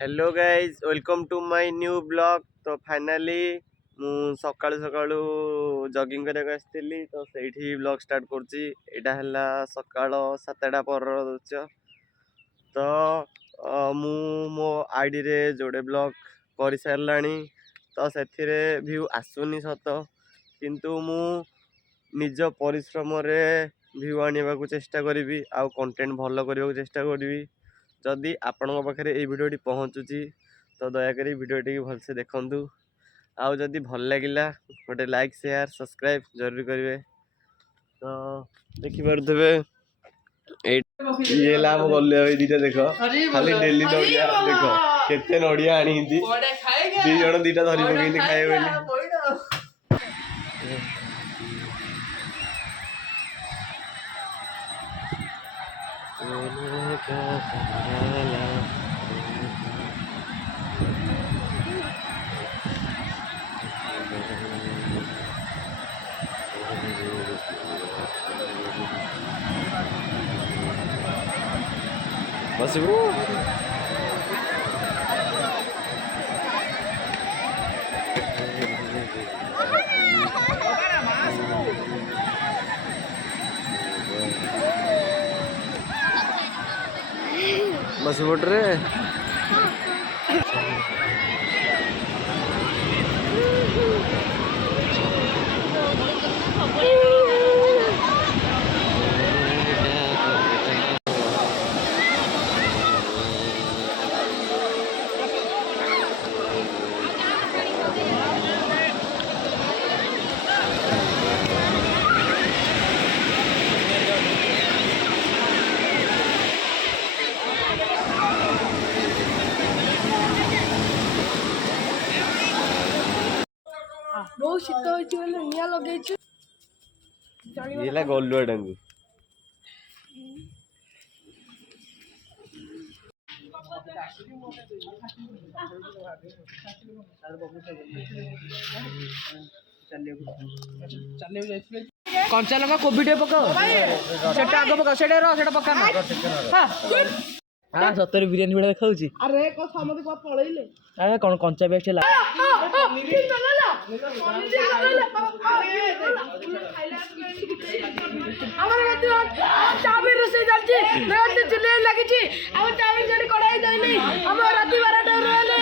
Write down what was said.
Hello guys welcome to my new blog. तो finally मु सकाळु सकाळु जॉगिंग करके आसती तो सही ब्लॉग स्टार्ट करुच्ची। एटा है सकाळ 7टा पर दृश्य। तो मु मो आईडी रे जोड़े ब्लॉग कर सारा तो से व्यू आसुनी सत किंतु मु निज परिश्रम रे व्यू आने को चेष्टा करी आउ कंटेंट भल करने को चेष्टा करी। जदि आपण पाखे ये भिडियोटी पहुँचुची तो दयाकोरी भिडियोटी भलसे देखु। आउ जदि भल लगिला गोटे लाइक शेयर सब्सक्राइब जरूर करेंगे। तो देखिपे ये गल दीटा देख खाली डेली नड़िया देख केते नड़िया आनी दी जन दीटा धरी पकई खाए बस बस बोट रे बहुत शीत हो निया लगे ये गलुआ डांगू कंचा लगा कोबी टे पकाओ सेटा आग पकाओ सेटा रो सेटा पका ना हां सतरी बिरयानी बेडा देखाउची अरे को समझ को पळैले अरे कोन कंचा बेस्ट ला আমার গতি চাবি রসে যাচ্ছে মেতে চলে লাগিছি আমার চাবি জড়ি কড়াই দেইনি আমার রাতি 12টা রইলে